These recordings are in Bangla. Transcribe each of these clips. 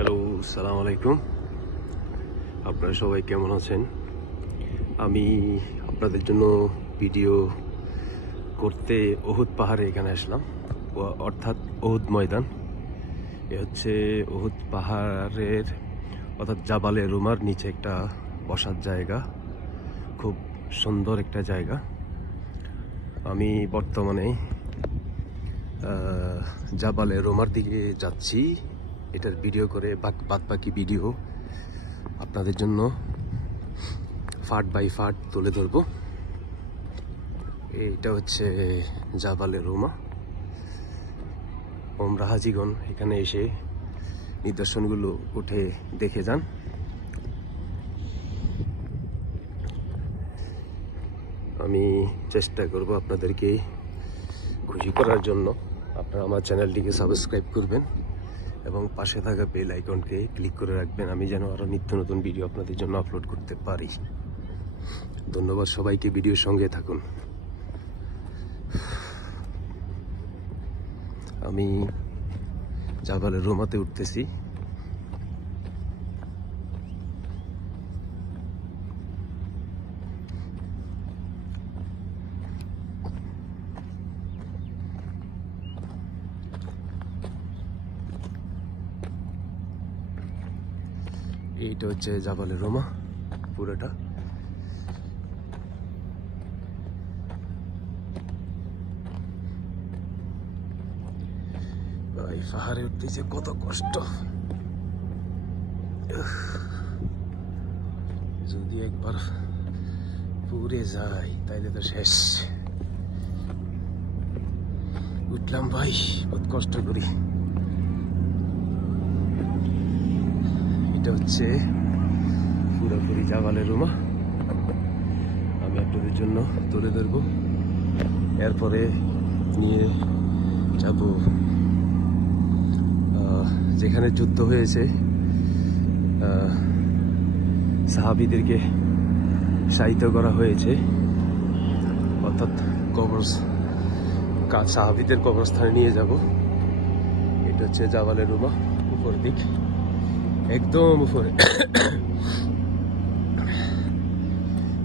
হ্যালো, আসসালামু আলাইকুম। আপনারা সবাই কেমন আছেন? আমি আপনাদের জন্য ভিডিও করতে উহুদ পাহাড়ে এখানে আসলাম, অর্থাৎ উহুদ ময়দান। এ হচ্ছে উহুদ পাহাড়ের অর্থাৎ জাবালে রুমার নিচে একটা বসার জায়গা, খুব সুন্দর একটা জায়গা। আমি বর্তমানে জাবালে রুমার দিকে যাচ্ছি। এটার ভিডিও করে বাকি ভিডিও আপনাদের জন্য ফার্ট বাই ফার্ট তুলে ধরব। এটা হচ্ছে জাবালে রুমা। ওমরা হাজিগণ এখানে এসে নিদর্শনগুলো উঠে দেখে যান। আমি চেষ্টা করব আপনাদেরকে খুশি করার জন্য। আপনারা আমার চ্যানেলটিকে সাবস্ক্রাইব করবেন এবং পাশে থাকা বেল আইকনকে ক্লিক করে রাখবেন, আমি যেন আরও নিত্য নতুন ভিডিও আপনাদের জন্য আপলোড করতে পারি। ধন্যবাদ সবাইকে, ভিডিওর সঙ্গে থাকুন। আমি জাবালে রুমাতে উঠতেছি। এইটা হচ্ছে জাবালে রুমা পুরোটা। ভাই, পাহাড়ে উঠতেছে কত কষ্ট। যদি একবার পুড়ে যায় তাইলে তো শেষ। উঠলাম ভাই, বহুত কষ্ট করি। এটা হচ্ছে পুরোপুরি জাবালে রুমা। আমি আপনাদের জন্য তুলে ধরব, এরপরে নিয়ে যাব যেখানে যুদ্ধ হয়েছে, সাহাবীদেরকে শায়িত করা হয়েছে, অর্থাৎ সাহাবীদের কবরস্থানে নিয়ে যাব। এটা হচ্ছে জাবালে রুমা, উপর দিক, একদম উপরে।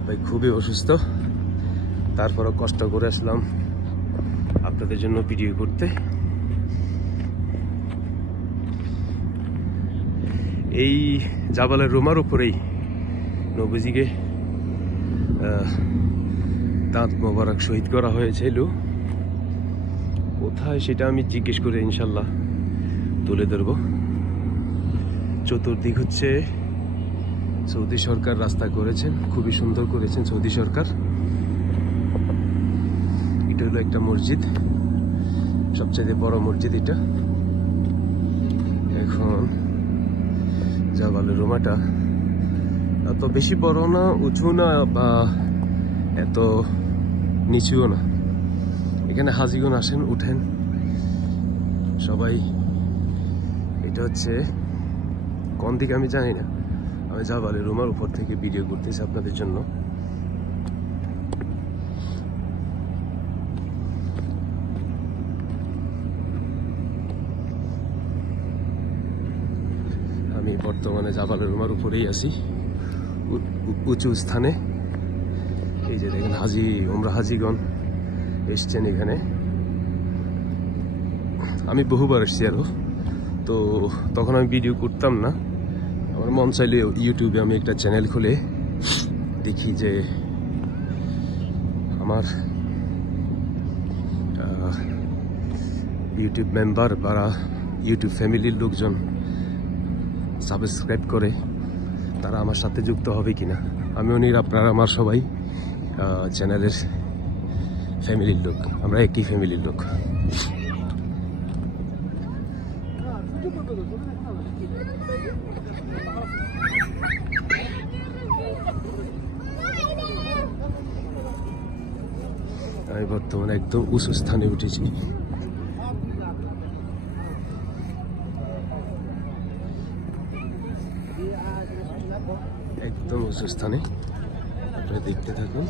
ভাই খুবই অসুস্থ, তারপরও কষ্ট করে আসলাম আপনাদের জন্য ভিডিও করতে। এই জাবালের রুমার উপরেই নবীজিকে দাঁত মোবারক শহীদ করা হয়েছিল। কোথায় সেটা আমি জিজ্ঞেস করে ইনশাল্লাহ তুলে ধরব। চতুর্দিক হচ্ছে সৌদি সরকার রাস্তা করেছেন, খুবই সুন্দর করেছেন সৌদি সরকার। এটা হলো একটা মসজিদ, সবচেয়ে বড় মসজিদ এটা। এখন জাবালে রুমাটা এত বেশি বড় না, উঁচু না, বা এত নিচুও না। এখানে হাজিগণ আসেন, উঠেন সবাই। এটা হচ্ছে কোন দিকে আমি জানি না। আমি জাবালে রুমার উপর থেকে ভিডিও করতেছি আপনাদের জন্য। আমি বর্তমানে জাবালে রুমার উপরেই আছি, উঁচু স্থানে। এই যে দেখেন ওমরা হাজিগণ এসছেন এখানে। আমি বহুবার এসছি আরো, তো তখন আমি ভিডিও করতাম না। আমার মন চাইলে ইউটিউবে আমি একটা চ্যানেল খুলে দেখি যে আমার ইউটিউব মেম্বার বা ইউটিউব ফ্যামিলির লোকজন সাবস্ক্রাইব করে তারা আমার সাথে যুক্ত হবে কিনা। আমিও আপনারা আমার সবাই চ্যানেলের ফ্যামিলির লোক, আমরা একই ফ্যামিলির লোক। আমি বর্তমানে একদম উঁচু স্থানে উঠেছি। একদম উঁচু স্থানে, আপনারা দেখতে থাকুন।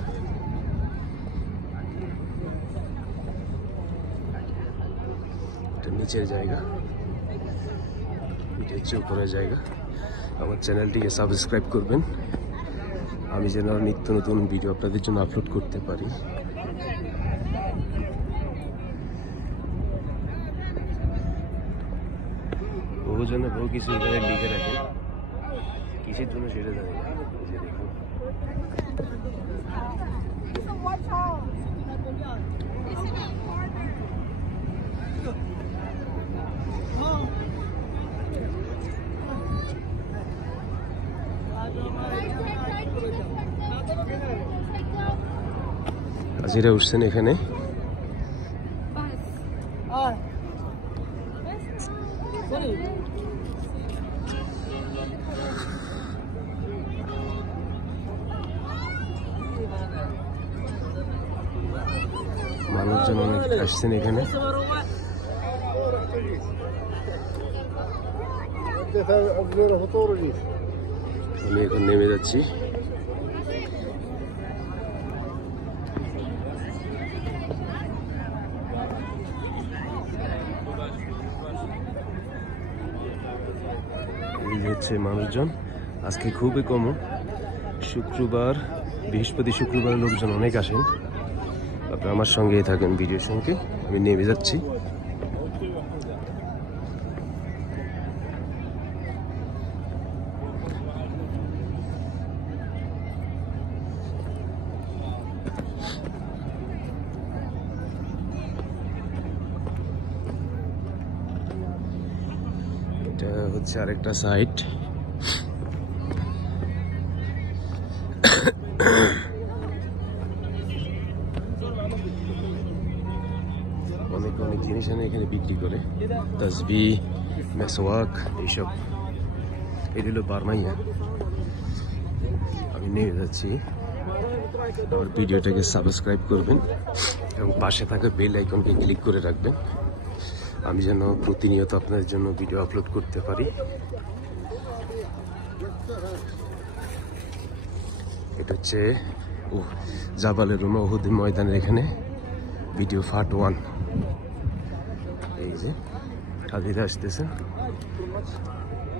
এটা নিচের জায়গা, এটা সবচেয়ে উপরের জায়গা। আমার চ্যানেলটিকে সাবস্ক্রাইব করবেন, আমি যেন নিত্য নতুন ভিডিও আপনাদের জন্য আপলোড করতে পারি। বহু জনে বহু কিছু এখানে লিখে রাখেন, কিসের জন্য সেটা জানি না। যে দেখুন হাজিরা উঠছেন এখানে। মানুষজন অনেক আসছেন এখানে। আমি এখন নেমে যাচ্ছি। এই হচ্ছে মানুষজন আজকে খুবই কম। শুক্রবার, বৃহস্পতি শুক্রবার লোকজন অনেক আসেন। আপনারা আমার সঙ্গেই থাকেন ভিডিওর সঙ্গে। আমি নেমে যাচ্ছি। এটা হচ্ছে আরেকটা সাইট। অনেক অনেক জিনিস এখানে বিক্রি করে, তাসবি, মেসওয়াক, এইসব। এটা হলো বার্মাইয়া। আমি নেমে যাচ্ছি। আমার ভিডিওটাকে সাবস্ক্রাইব করবেন এবং পাশে থাকা বেল আইকনকে ক্লিক করে রাখবেন, আমি যেন প্রতিনিয়ত আপনাদের জন্য ভিডিও আপলোড করতে পারি। এটা হচ্ছে জাবালের রুমা উহুদ ময়দানের এখানে ভিডিও পার্ট 1। এই যে হাজিরা আসতেছেন,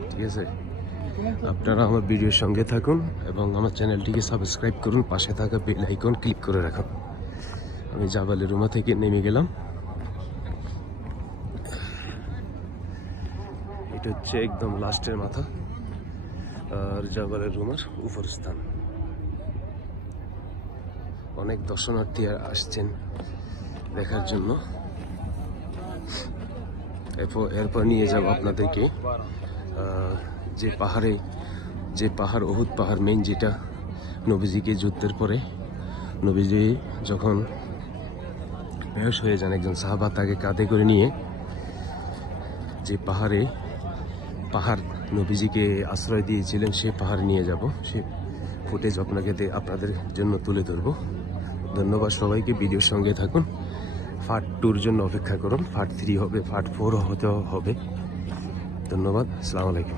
ঠিক আছে। আপনারা আমার ভিডিওর সঙ্গে থাকুন এবং আমার চ্যানেলটিকে সাবস্ক্রাইব করুন, পাশে থাকা বেল আইকন ক্লিক করে রাখুন। আমি জাবালের রুমা থেকে নেমে গেলাম। এটা হচ্ছে একদম লাস্টের মাথা আর জাবালের রুমার উপর স্থান। অনেক দর্শনার্থী আসছেন দেখার জন্য। এরপর নিয়ে যাব আপনাদেরকে যে পাহাড় উহুদ পাহাড় মেইন, যেটা নবীজিকে যুদ্ধের পরে নবীজি যখন বেহুশ হয়ে যান, একজন সাহাবা তাকে কাঁধে করে নিয়ে যে পাহাড় নবীজিকে আশ্রয় দিয়েছিলেন, সে পাহাড় নিয়ে যাব। সে ফুটেজ আপনাদের জন্য তুলে ধরবো। ধন্যবাদ সবাইকে, ভিডিওর সঙ্গে থাকুন। পার্ট 2-র জন্য অপেক্ষা করুন। পার্ট 3 হবে, পার্ট 4 হতে হবে। ধন্যবাদ, আসসালামু আলাইকুম।